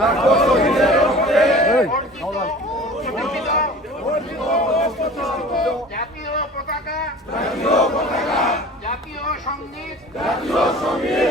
লাখো শহীদের রক্তে অর্জিত ও প্রতিষ্ঠিত জাতীয় পতাকা জাতীয় সংগীত সংবিধান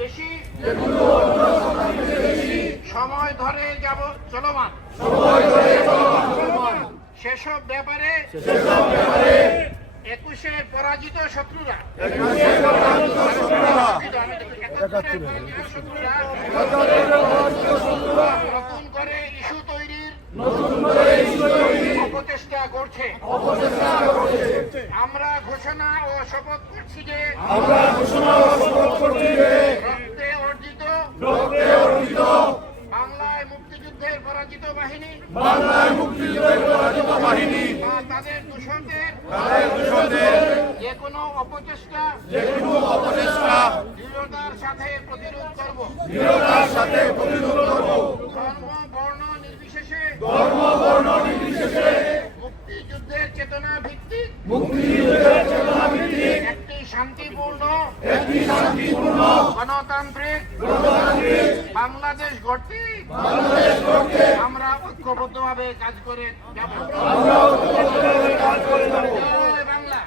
বেশি সময় ধরে যাব চলমান। সেসব ব্যাপারে একুশের পরাজিত শত্রুরা। নতুন করে ইস্যু তৈরির অপচেষ্টা করছে। আমরা ঘোষণা ও শপথ করছি যে রক্তে অর্জিত বাংলায় মুক্তিযুদ্ধের পরাজিত বাহিনী। মুক্তিযুদ্ধের বাহিনী। তাদের দূষণদের তাদের দূষণদের যে কোনো অপচেষ্টা যে কোনো অপচেষ্টা দৃঢ়তার সাথে প্রতিরোধ করব। দৃঢ়তার সাথে প্রতিরোধ শান্তিপূর্ণ একটি শান্তিপূর্ণ গণতান্ত্রিক। গণতান্ত্রিক বাংলাদেশ গড়তে। আমরা ঐক্যবদ্ধভাবে কাজ করে কাজ করে বাংলা।